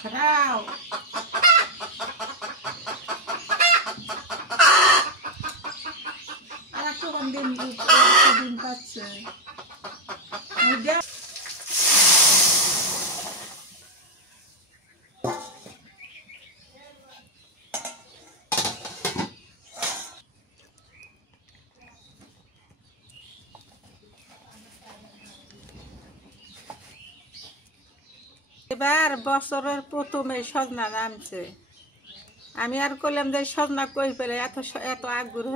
খাও আর একটু দিন দিন পাচ্ছে এবার বছরের প্রথমে সজনা নামছে। আমি আর কইলাম যে সজনা কই পেলে এত এত আগ্রহ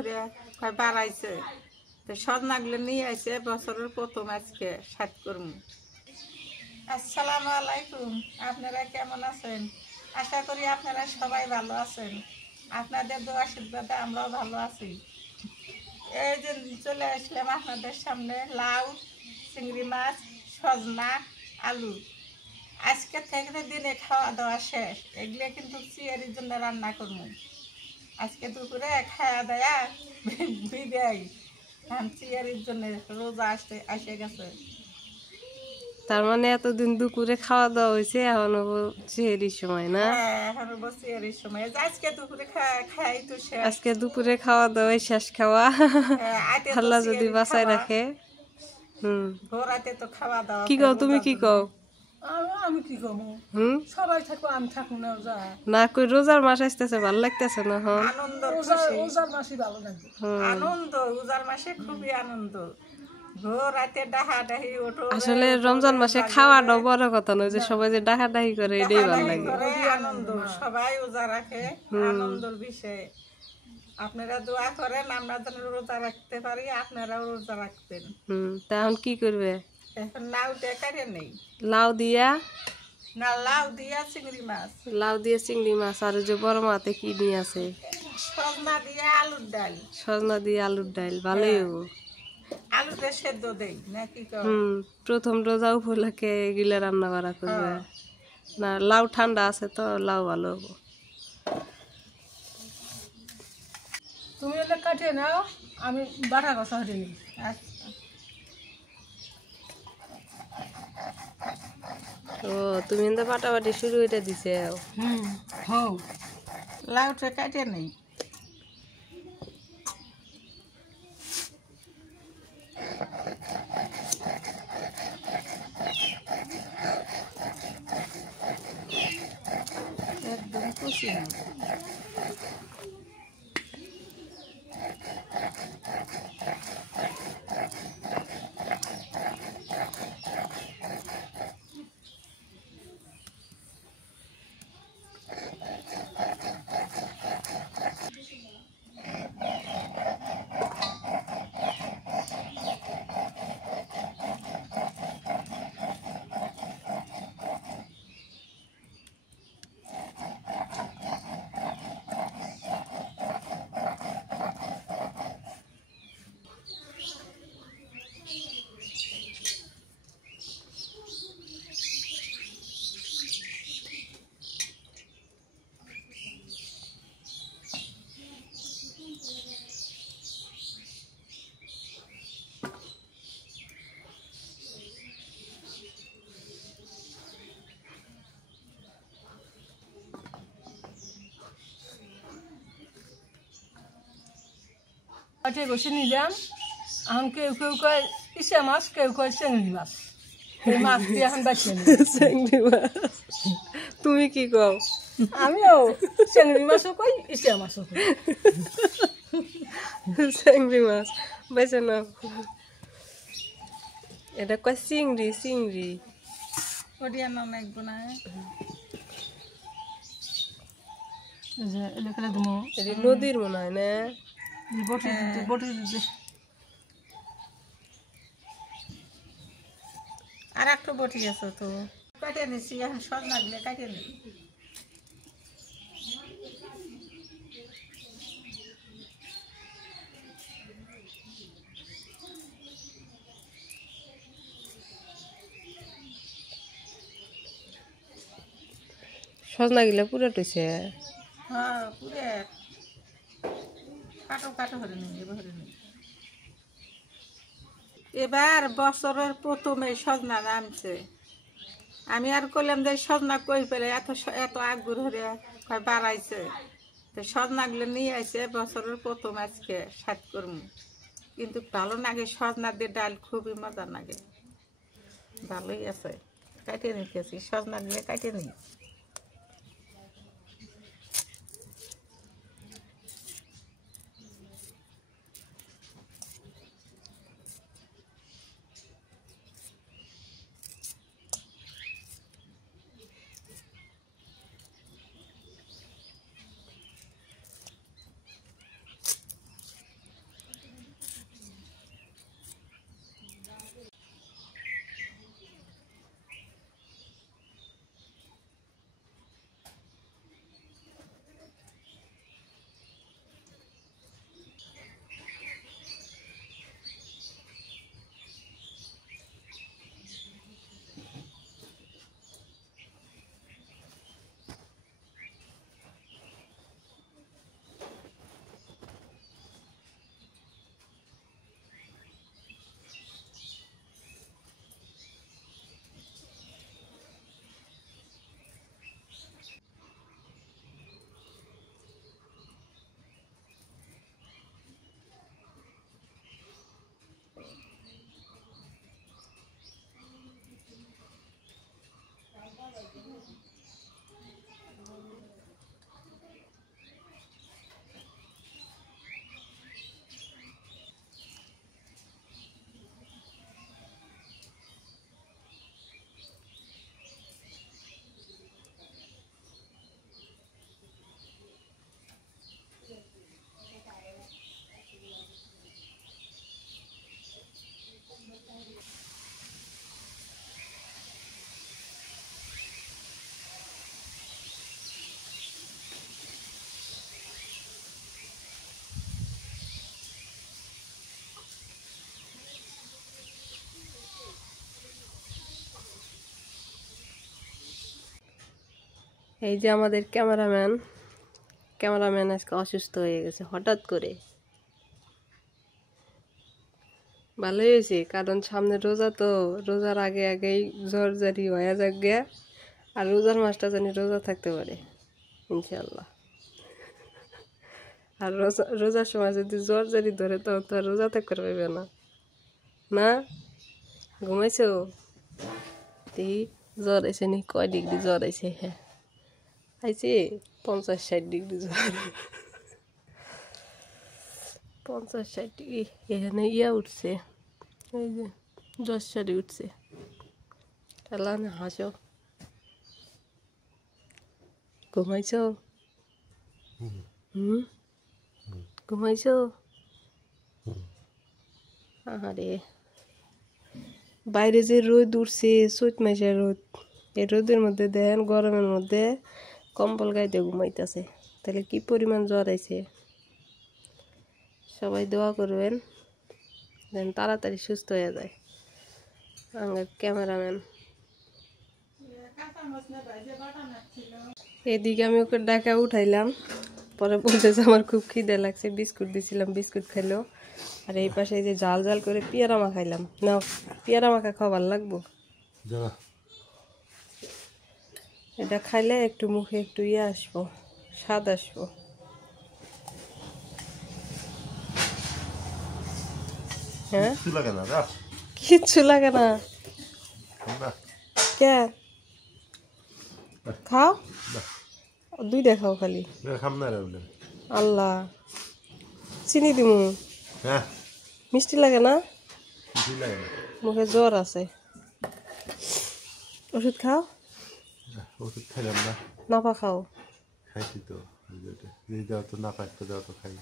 বাড়াইছে, তো সজনাগুলো নিয়ে আইছে বছরের প্রথম আজকে সাত করমু। আসসালামু আলাইকুম, আপনারা কেমন আছেন? আশা করি আপনারা সবাই ভালো আছেন। আপনাদের দোয়া আশীর্বাদে আমরাও ভালো আছি। এই যে চলে আসলাম আপনাদের সামনে লাউ, চিংড়ি মাছ, সজনা, আলু। আজকে থেকে দিনে খাওয়া দাওয়া শেষ, এগুলো কিন্তু চিয়ারির জন্য রান্না করবো। আজকে দুপুরে খাওয়া দাওয়া বিদায়, চিয়ারির জন্য রোজা আসে গেছে। তার মানে এতদিন দুপুরে খাওয়া দাওয়া হয়েছে, এখনো চিয়ারির সময় না? এখনো চিয়ারির সময়। আজকে দুপুরে খাই তো শেষ। আজকে দুপুরে খাওয়া দাওয়া শেষ খাওয়া, আল্লাহ যদি বাঁচায় রাখে। ভোরাতে তো খাওয়া দাওয়া। কি কও তুমি, কি কও? আমি কি কমু, সবাই থাকবো আমি থাকবো না। না কই রোজার মাস আসতেছে, ভালো লাগতেছে না? আনন্দ, রোজার মাসে ভালো লাগবে, আনন্দ, রোজার মাসে খুবই আনন্দ। ভোরাতে ডাহাডাহি ওঠো। আসলে রমজান মাসে খাওয়াটাও বড় কথা নয়, যে সবাই যে ডাহাডাহি করে এটাই ভালো লাগে। আনন্দ, সবাই রোজা রাখে, আনন্দের বিষয়। আপনারা দোয়া করেন আমরা যেন রোজা রাখতে পারি, আপনারাও রোজা রাখবেন। তখন কি করবে? এখন লাউ দিয়ে কাটে নেই। লাউ দিয়া না, লাউ দিয়া চিংড়ি মাছ। লাউ দিয়ে চিংড়ি মাছ, আর যে বড় মাতে কি নিয়ে আছে? সজনা দিয়ে আলুর ডাল। সজনা দিয়ে আলুর ডাল ভালোই হবো। আলুটা সেদ্ধ দেই নাকি? প্রথম রোজা উপলক্ষে এগুলা রান্না বাড়া করবে না? লাউ ঠান্ডা আছে তো, লাউ ভালো হবো। তুমি এটা কাটিয়ে নাও, আমি বাটা কষা হয়ে নিই। ও তুমি এত বাটাবাটি শুরু এটা দিছে? লাউটা কাটিয়ে নেই। একদম খুশি না। কাটিয়ে বসে নিলাম। এখন কেউ কেউ কয় ইসা মাছ, কেউ কয় চিংড়ি মাছ। এই মাছ দিয়ে এখন বাঁচিয়ে নিই। চিংড়ি মাছ তুমি কি কও? আমিও চিংড়ি মাছও কই, ইসা মাছও কই। চিংড়ি মাছ বেছে নাও। এটা কয় চিংড়ি, চিংড়ি ওটিয়া নাম একবো না। নদীর মনে হয় না? আর একটু বটি আছে তো কাটিয়ে নিচ্ছি। এখন সজনা গুলো কাটিয়ে নিই। সজনা গিলা পুরা টইছে। হ্যাঁ পুরে কাটো কাটো হরে নিই। এবার বছরের প্রথমে সজনা নামছে। আমি আর করলাম যে সজনা কই পেলে এত আগ্রহ হরে কয় বাড়াইছে, তো সজনাগুলো নিয়ে আইছে বছরের প্রথম আজকে সাত করমু। কিন্তু ভালো লাগে, সজনা দিয়ে ডাল খুবই মজা লাগে, ভালোই আছে। কাটিয়ে নিতেছি, সজনাগুলো কাটিয়ে নিই। এই যে আমাদের ক্যামেরাম্যান আজকে অসুস্থ হয়ে গেছে হঠাৎ করে। ভালোই হয়েছে, কারণ সামনে রোজা, তো রোজার আগেই জ্বর জারি হয়ে যাক গে, আর রোজার মাসটা জানি রোজা থাকতে পারে ইনশাল্লাহ। আর রোজার সময় যদি জ্বর জারি ধরে তখন তো আর রোজা থাকতে পারবে না। না ঘুমাইছো? দেখি জ্বর আইছে নি, কয় ডিগ্রি জ্বর আইছে? হ্যাঁ আইছে 50-60 ডিগ্রি জ্বর। 50-60 ডিগ্রি। এখানে উঠছে, এই যে জ্বর উঠছে। খেলা না হাসো, ঘুমাইছো? ঘুমাইছো? আরে বাইরে যে রোদ উঠছে, চৈত মাসের রোদ, এই রোদের মধ্যে দেখেন গরমের মধ্যে কম্বল গায়ে দিয়ে ঘুমাইতেছে, তাহলে কি পরিমাণ জ্বর আইছে। সবাই দোয়া করবেন যেন তাড়াতাড়ি সুস্থ হয়ে যায়। আমার ক্যামেরাম্যান এদিকে আমি ওকে ডাকা উঠাইলাম, পরে বলতেছে আমার খুব খিদে লাগছে, বিস্কুট দিছিলাম, বিস্কুট খাইলো। আর এই পাশে এই যে জাল জাল করে পেয়ারা মাখাইলাম। না পেয়ারা মাখা খাবার লাগবো, এটা খাইলে একটু মুখে একটু আসবো, স্বাদ আসবো। হ্যাঁ কিচ্ছু লাগে না, কে খাও? দুইটা খাও খালি? আল্লাহ, চিনি দিমু? মিষ্টি লাগে না? মুখে জ্বর আছে, ওষুধ খাও? ওষুধ খাইলাম না। নাপা খাও? খাইছি তো, দেওয়া তো না পাইতো, দেওয়া তো খাই।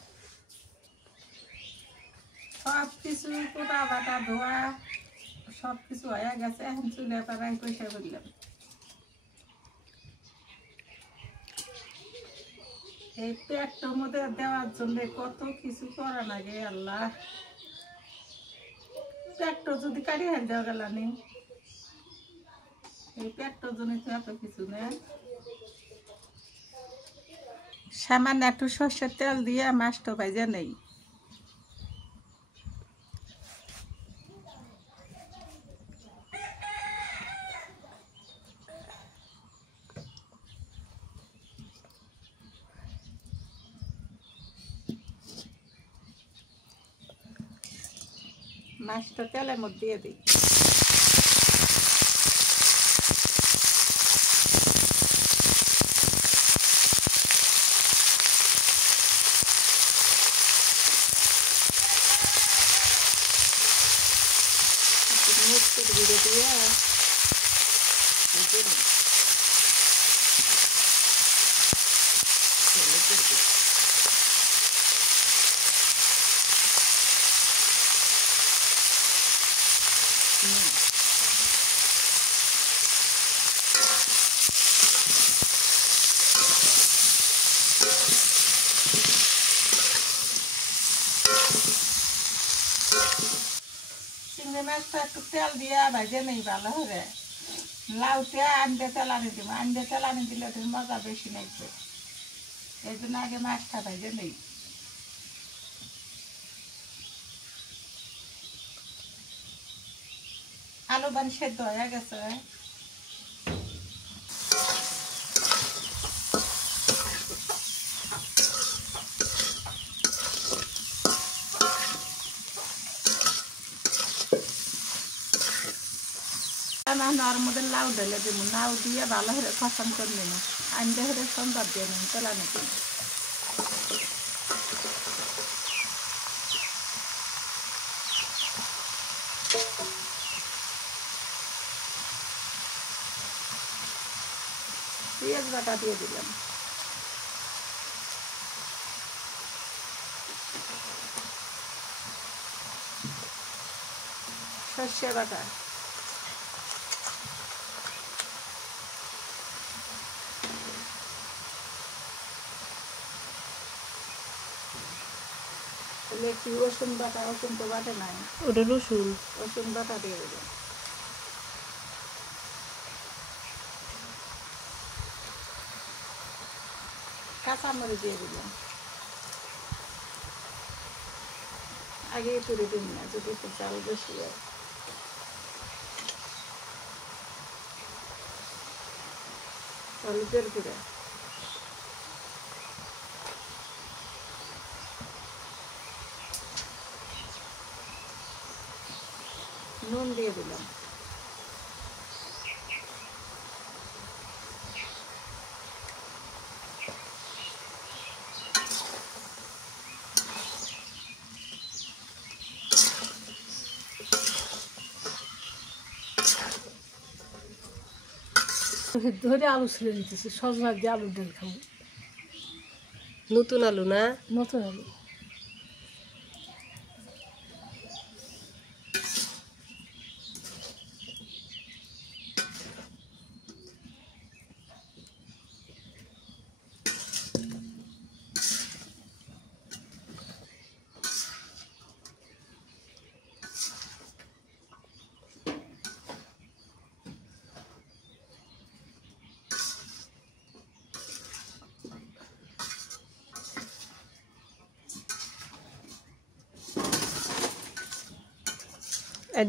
সব কিছু কোটা বাটা ধোয়া সব কিছু হয়ে গেছে, এখন চুলে পাড়াই পয়সা করলাম। এই পেটটার মধ্যে দেওয়ার জন্য কত কিছু করা লাগে আল্লাহ। পেটটা যদি কাটিয়ে হেল দেওয়া গেল নি, এই পেটটার জন্য তো এত কিছু নেই। সামান্য একটু সর্ষের তেল দিয়ে মাছটা ভাজা নেই। মাছটা তেলের মধ্যে দিয়ে দিই। মিক্সির গুঁড়ো দিয়ে চিংড়ি মাছটা একটু তেল দিয়ে ভাজে নেই ভালো করে। লাউতে আনতে তেল আনি দিব, আনতে তেল আনি দিলে তো মজা বেশি লাগবে। এই জন্য আগে মাছটা ভাজে নেই। আলু বান সেদ্ধ হয়ে গেছে। ওর মধ্যে লাউ ঢেলে দিব, লাউ দিয়ে ভালো করে কষান করে নিন। আনতে হলে সম্বাদ দিয়ে নিন তেলা নাকি। পেঁয়াজ বাটা দিয়ে দিলাম, সর্ষে বাটা, একটু রসুন বাটা, রসুন তো বাটে নাই, ওটা রসুন। রসুন বাটা দিয়ে দিলাম, কাঁচামরিচ দিয়ে দিলাম। আগে তুলে দিন না যদি একটু চাল বেশি হয়। হলুদের গুঁড়া, নুন দিয়ে দিলাম, ধরে আলু ছেড়ে দিতেছি, সজনা দিয়ে আলুর ডাল খাবো। নতুন আলু না? নতুন আলু।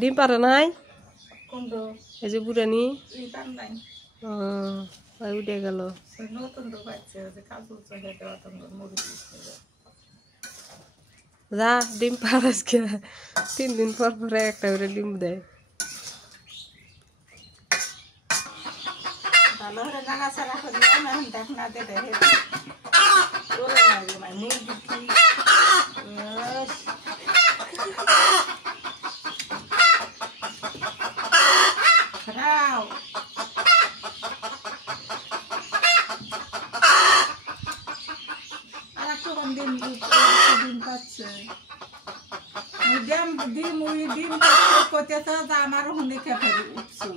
ডিম পারে নাই? কুমড়ো এই যে বুড়ানি পান নাই, উঠে গেল। নতুন তো পাচ্ছে কাজু চলে দেওয়া তোমার মুরগি। যা ডিম পার আজকে 3 দিন পর পরে একটা করে ডিম দেয়। ভালো করে নাড়াচাড়া করে না দেখ না দেবে মুরগি কি খাও। আর একটু ডিম ডিম পাচ্ছে, ডিম করতেছে আমারও হুন্দি খেয়ে উঠছে।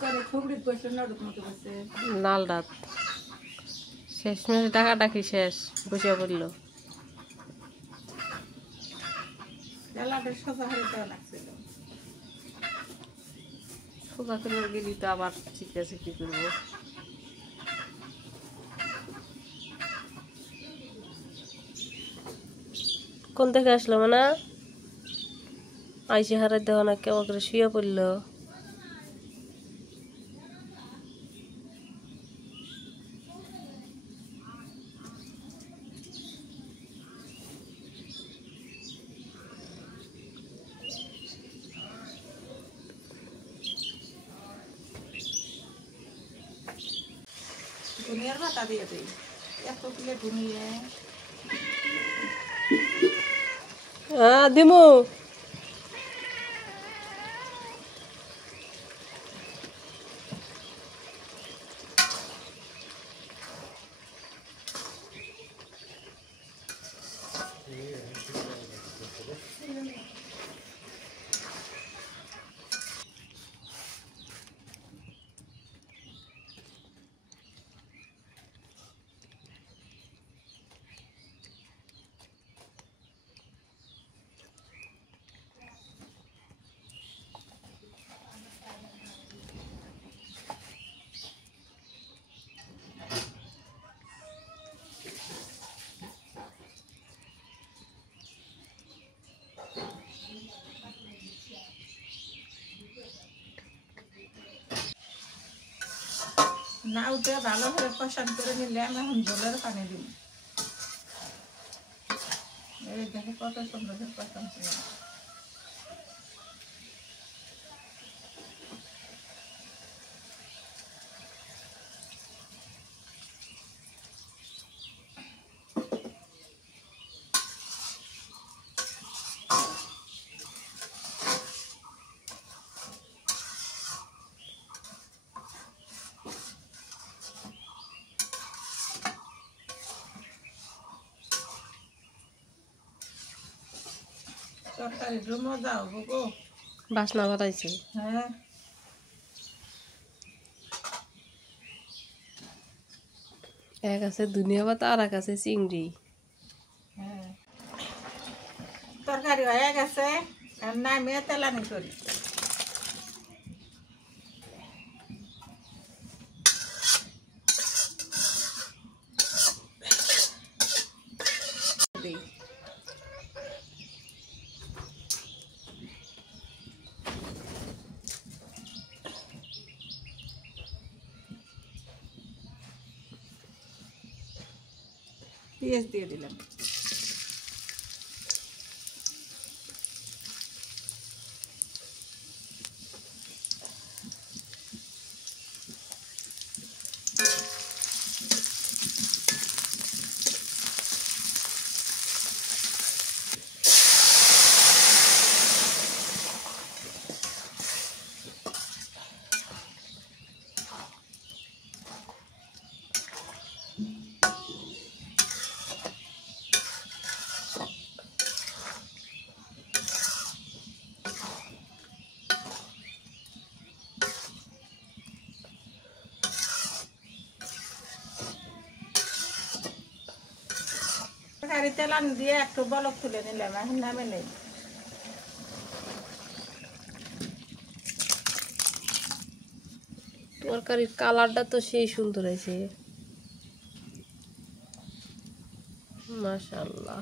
করে খুবড়ি করছে নরক মতো করছে লাল রাত শেষমেশ ডাকাডাকি শেষ বসে পড়ল তেলাটা সোজা হয়ে দেওয়া লাগছিল সোজা করে গেলি তো আবার শিখেছে কি করবো কোন থেকে আসলো মানে আইসি হারাই দেওয়া না কেমন করে শুয়ে পড়লো দুনিয়ার বাতা দিয়ে দিই এত প্লে দুনিয়ে দিমু না উঠে ভালো করে কষান করে নিলে আমি এখন জলের পানি দিই এই দেখো কত সুন্দর কষান করে তরকারিগুলো মজা হবো গো বাসনা বাড়াইছে হ্যাঁ এক আছে দুনিয়া পাতা আর এক আছে চিংড়ি হ্যাঁ তরকারি হয়ে গেছে আর নামিয়ে তেলানি করি দিই পেঁয়াজ দিয়ে দিলাম তরকারি তেলানি দিয়ে একটু বলক তুলে নিলাম এখন নামে নেই তরকারির কালারটা তো সেই সুন্দর হয়েছে মাশাআল্লাহ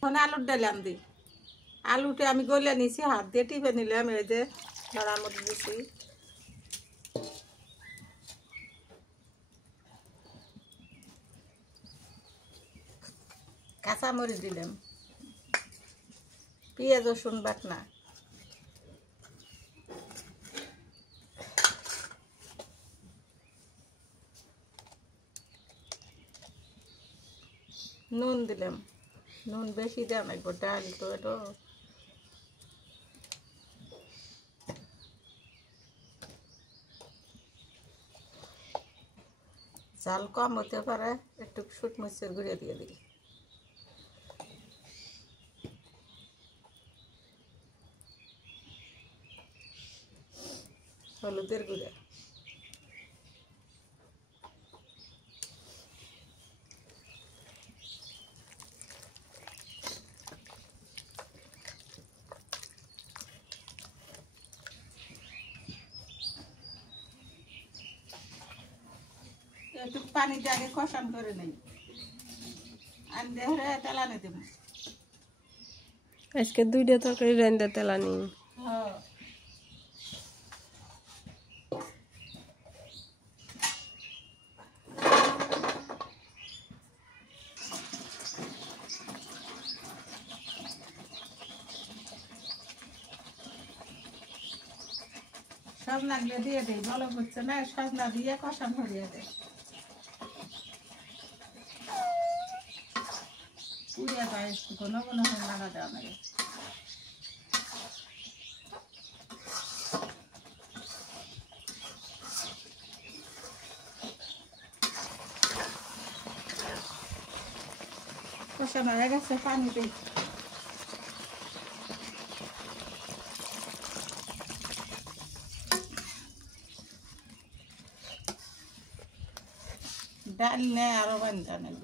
এখন আলুর ডালাম দিই আলুটা আমি গলে নিছি হাত দিয়ে টিপে নিলাম এই যে ধরার মধ্যে দিছি কাঁচামরিচ দিলাম পেঁয়াজ রসুন বাটনা নুন দিলাম, নুন বেশি দেওয়া লাগবে, ডাল তো এটা। ঝাল কম হতে পারে, একটু শুট মরিচের গুঁড়ো দিয়ে দিই। হলুদের গুঁড়ো, একটু পানি দিয়ে আগে কষান করে নেই, আনতে হলে তেলানি দেব। আজকে 2টা তরকারি রান্দা তেলানি। হ্যাঁ, সজনা গুলো দিয়ে দিই, ভালো করছে না, সজনা দিয়ে কষান ভরিয়ে দেয়। পুড়িয়ে দেয়, ঘন ঘন হয়ে লাগা দেওয়া লাগে। কষানো হয়ে গেছে, পানি দিই। ডাল নেই, আরো বান্ধা নেব।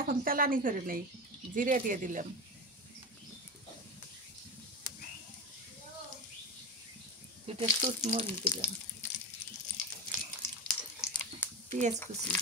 এখন তেলানি করে নেই, জিরে দিয়ে দিলাম, দুটো শুট মরিচ দিলাম, পেঁয়াজ কুচি,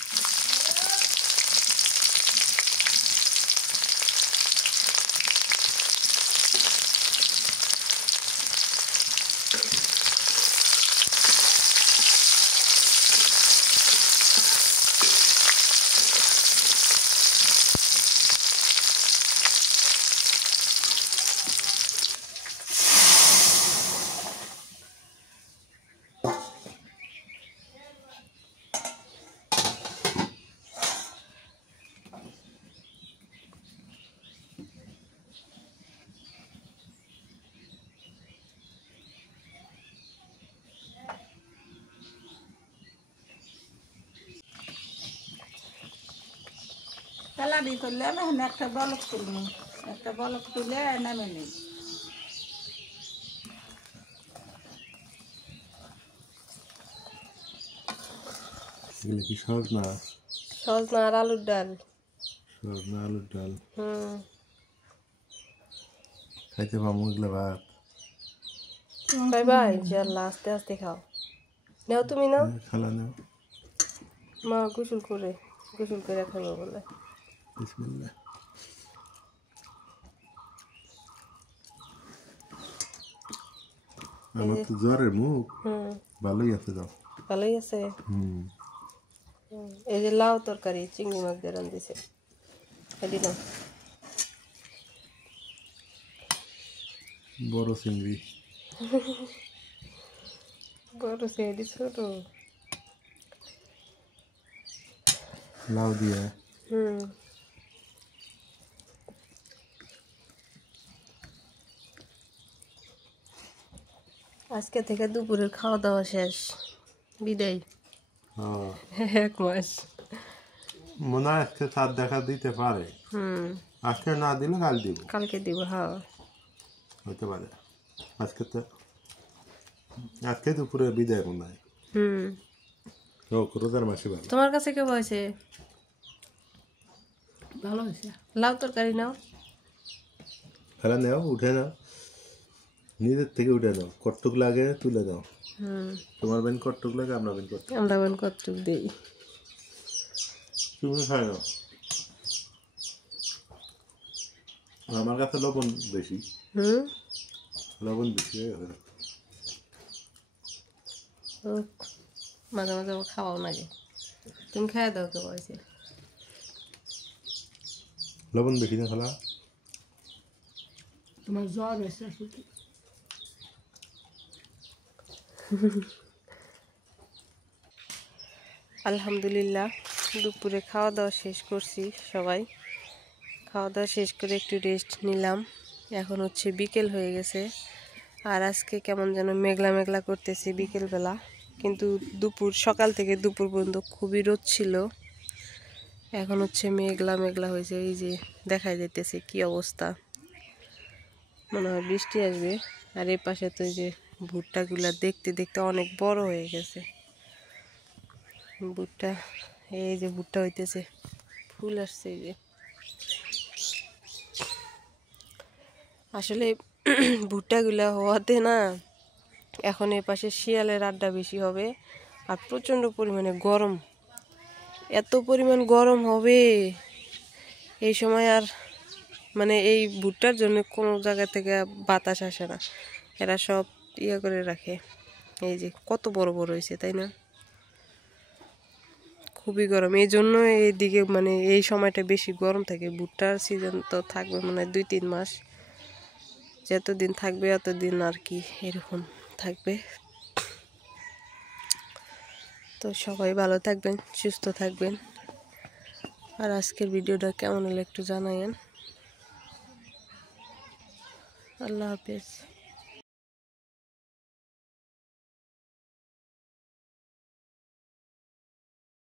তেলানি করলে এখন একটা বলক তুলব, একটা বলক তুলে নামে নিই। এগুলো কি সজনা? সজনা আর আলুর ডাল। সজনা আলুর ডাল হুম। খাইতে পাবো এগুলো ভাত? বাই বাই, ইনশাআল্লাহ আস্তে আস্তে খাও। নাও তুমি নাও। খালা নাও। মা গোসল করে খাবো বলে। বিসমিল্লাহ। আমার তো জ্বরের মুখ ভালোই আছে, যাও। ভালোই আছে। এই যে লাউ তরকারি চিংড়ি মাছ দিয়ে রান্ধিছে, এটি নাও। বড় চিংড়ি, বড় চিংড়ি ছোট। লাউ দিয়ে। আজকে থেকে দুপুরের খাওয়া দাওয়া শেষ, বিদায়। 1 মাস মনে হয় আজকে চাঁদ দেখা দিতে পারে। আজকে না দিলে কাল দিব। কালকে দিব, হ্যাঁ হতে পারে। আজকে দুপুরে বিদায় মনে হয়। রোজার মাসে ভালো। তোমার কাছে কেমন হয়েছে? ভালো হয়েছে। লাউ তরকারি নাও। ফেলা নেও, উঠে নাও, নিজের থেকে উঠে নাও, কটটুক লাগে তুলে দাও। তোমার বেন কটটুক লাগে, আমরা বেন কটটুক, আমরা বেন কটটুক দিই। তুমি খাই নাও। আমার কাছে লবণ বেশি, হুম লবণ বেশি হয়ে গেছে। মাঝে মাঝে আবার খাওয়াও নাকি? তুমি খাই দাও কে বলছে? লবণ বেশি না খালা? তোমার জ্বর হয়েছে শুধু। আলহামদুলিল্লাহ দুপুরে খাওয়া দাওয়া শেষ করছি সবাই। খাওয়া দাওয়া শেষ করে একটু রেস্ট নিলাম। এখন হচ্ছে বিকেল হয়ে গেছে, আর আজকে কেমন যেন মেঘলা মেঘলা করতেছে বিকেলবেলা, কিন্তু সকাল থেকে দুপুর পর্যন্ত খুবই রোদ ছিল। এখন হচ্ছে মেঘলা মেঘলা হয়েছে, এই যে দেখাই যাইতেছে কি অবস্থা, মনে হয় বৃষ্টি আসবে। আর এই পাশে তো এই যে ভুট্টাগুলা দেখতে দেখতে অনেক বড় হয়ে গেছে। ভুট্টা, এই যে ভুট্টা হইতেছে, ফুল আসছে এই যে। আসলে ভুট্টাগুলা হওয়াতে না এখন এ পাশে শিয়ালের আড্ডা বেশি হবে, আর প্রচণ্ড পরিমাণে গরম, এত পরিমাণ গরম হবে এই সময়। আর মানে এই ভুট্টার জন্য কোনো জায়গা থেকে বাতাস আসে না, এরা সব ইয়ে করে রাখে। এই যে কত বড় বড় হয়েছে, তাই না? খুবই গরম, এই জন্য এইদিকে মানে এই সময়টা বেশি গরম থাকে। ভুট্টার সিজন তো থাকবে মানে 2-3 মাস, যতদিন থাকবে অতদিন আর কি এরকম থাকবে। তো সবাই ভালো থাকবেন, সুস্থ থাকবেন। আর আজকের ভিডিওটা কেমন হলো একটু জানায়েন। আল্লাহ হাফেজ।